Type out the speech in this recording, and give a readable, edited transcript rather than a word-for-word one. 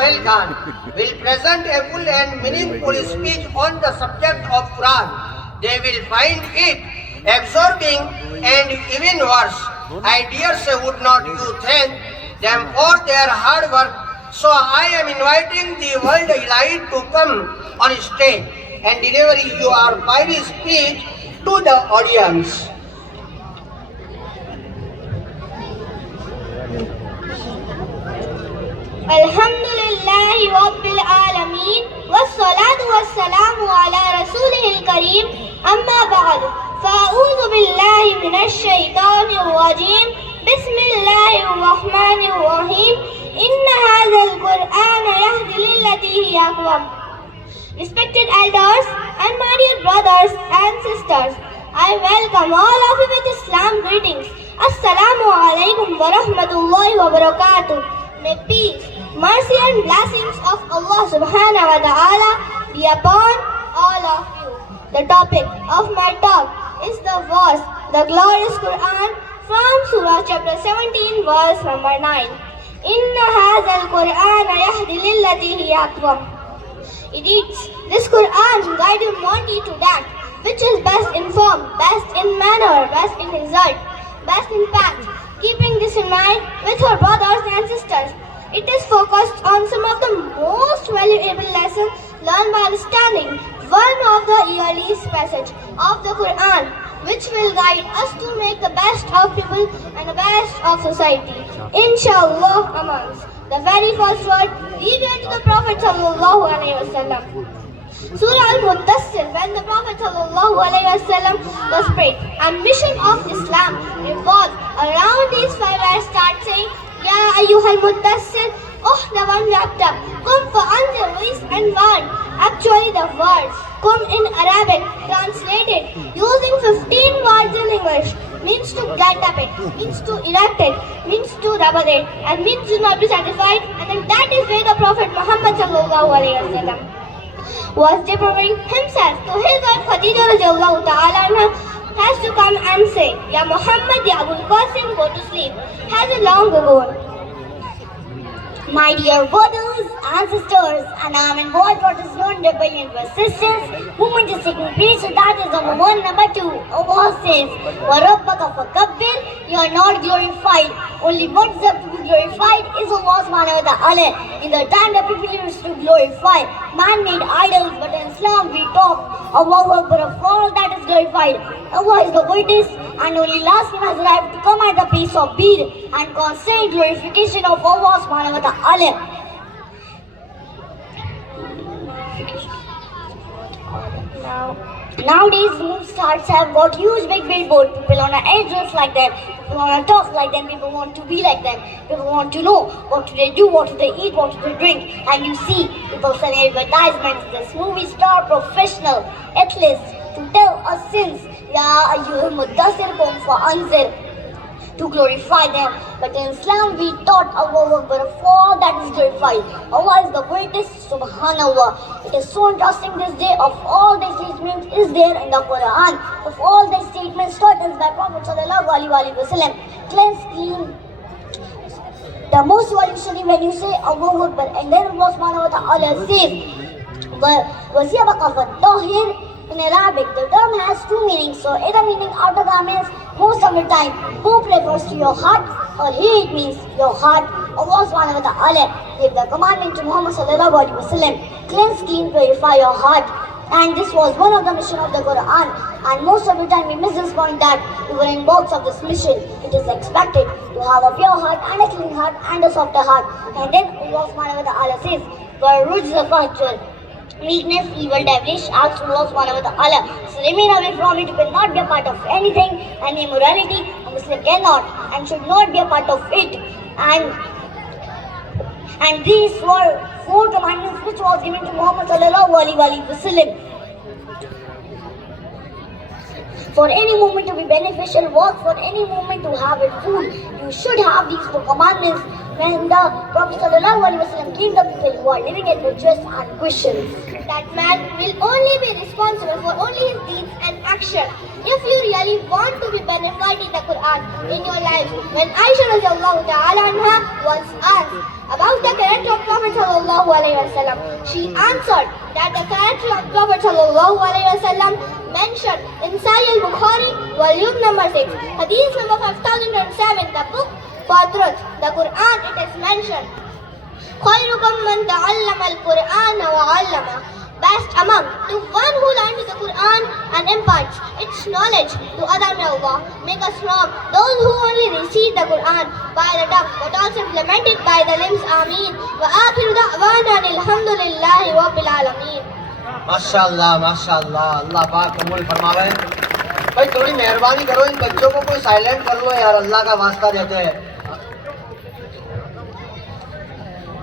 Sahil Khan will present a full and meaningful speech on the subject of Quran. They will find it absorbing and even worse. I dare say, would not you thank them for their hard work? So I am inviting the world elite to come on stage and deliver your fiery speech to the audience. Alhamdulillahi Rabbil Alameen Wassalatu wassalamu ala Rasulihil Kareem Amma ba'd Fa'udhu billahi minash shaitanir rajeem Bismillahir Rahmanir Rahim Inna hadhal Qur'an yahdi lillati hiya aqwam. Respected elders and my dear brothers and sisters, I welcome all of you with Islam greetings. Assalamu alaikum wa rahmatullahi wa barakatuh. May peace, mercy and blessings of Allah subhanahu wa ta'ala be upon all of you. The topic of my talk is the verse, the glorious Quran from Surah chapter 17 verse number 9. Inna hadhal Quran yahdi lillati hiya aqwam. It reads, this Quran guide humanity to that which is best in form, best in manner, best in result, best in fact. Keeping this in mind with our brothers and sisters, it is focused on some of the most valuable lessons learned by understanding one of the earliest passages of the Quran, which will guide us to make the best of people and the best of society. Inshallah amongst the very first word revealed to the Prophet sallallahu alaihi wasallam. Surah Al-Muddassir, when the Prophet ﷺ was prayed, and mission of Islam revolved around these 5 ayahs start saying, Ya ayyuhal Muddassir, oh the one wrapped up, Qum fa'anzir, raise and warn. Actually the words, Qum in Arabic, translated using 15 words in English, means to get up it, means to erect it, means to double it, and means to not be satisfied, and then that is where the Prophet Muhammad ﷺ was delivering himself to his wife Khadija radiallahu ta'ala anha, has to come and say, Ya Muhammad, Ya Abul Qasim, go to sleep, has a long ago. My dear brothers and sisters, and I am involved for this non-rebellion resistance movement is taking place, so that is number 1. Number 2, Allah says, وَرَبَّكَ فَكَبِّرْ, you are not glorified. Only what is up to be glorified is Allah subhanahu wa ta'ala. In the time the people used to glorify man-made idols, but in Islam we talk Allahu Akbar of all that is glorified. Allah is the greatest, and only last time has arrived to come at the place of bead and constant glorification of Allah subhanahu wa ta'ala. Nowadays, movie stars have got huge big billboard. People on the edge dress like them. People want to talk like them. People want to be like them. People want to know what do they do, what do they eat, what do they drink. And you see people selling advertisements. This movie star professional athletes to tell us sins. Ya ayyuhal muddassir qum fa'anzir, to glorify them. But in Islam we taught Allah Akbar of all that is glorified. Allah is the greatest, subhanallah. It is so interesting this day of all these statements is there in the Quran. Of all these statements taught us by Prophet sallallahu alaihi wasallam. Cleanse, clean. The most valuable when you say Allah Akbar, and then Allah subhanahu wa ta'ala says, وَزِيَبَقَ فَالطَّهِرِ. In Arabic, the term has 2 meanings. So, either meaning outer garments, most of the time, hope refers to your heart, or here it means your heart. Allah subhanahu wa ta'ala gave the commandment to Muhammad sallallahu alaihi wasallam, cleanse, clean, purify your heart. And this was one of the mission of the Quran. And most of the time we miss this point that we were in box of this mission. It is expected to have a pure heart and a clean heart and a softer heart. And then Allah subhanahu wa ta'ala says, وَالرُّجْزَ فَهْجُرْ, weakness, evil, devilish, acts from Allah subhanahu wa ta'ala. So remain away from it. You cannot be a part of anything, any immorality. A Muslim cannot and should not be a part of it. And these were 4 commandments which was given to Muhammad sallallahu alaihi wasallam. For any movement to be beneficial, work for any movement to have a food, you should have these 4 commandments. When the Prophet ﷺ gave the people who are living at the dress and questions, that man will only be responsible for only his deeds and action. If you really want to be benefited in the Quran in your life, when Aisha radiallahu ta'ala anha was asked about the character of Prophet ﷺ, She answered that the character of Prophet ﷺ mentioned in Sahih al-Bukhari, volume number 6, hadith number 5007, the book for truth, the Quran, it is mentioned, خَيْرُكُمْ مَنْ تَعَلَّمَ الْقُرْآنَ وَعَلَّمَهُ. Best among the one who learns the Quran and imparts its knowledge to other. May Allah make us from those who only receive the Quran by the tongue but also implement it by the limbs. Ameen. Wa akhiru da'wana alhamdulillahi rabbil alameen. माशाल्लाह माशाल्लाह, अल्लाह पाक कबूल फरमावे। भाई थोड़ी मेहरबानी करो, इन बच्चों को कोई साइलेंट कर लो यार, अल्लाह का वास्ता देते हैं।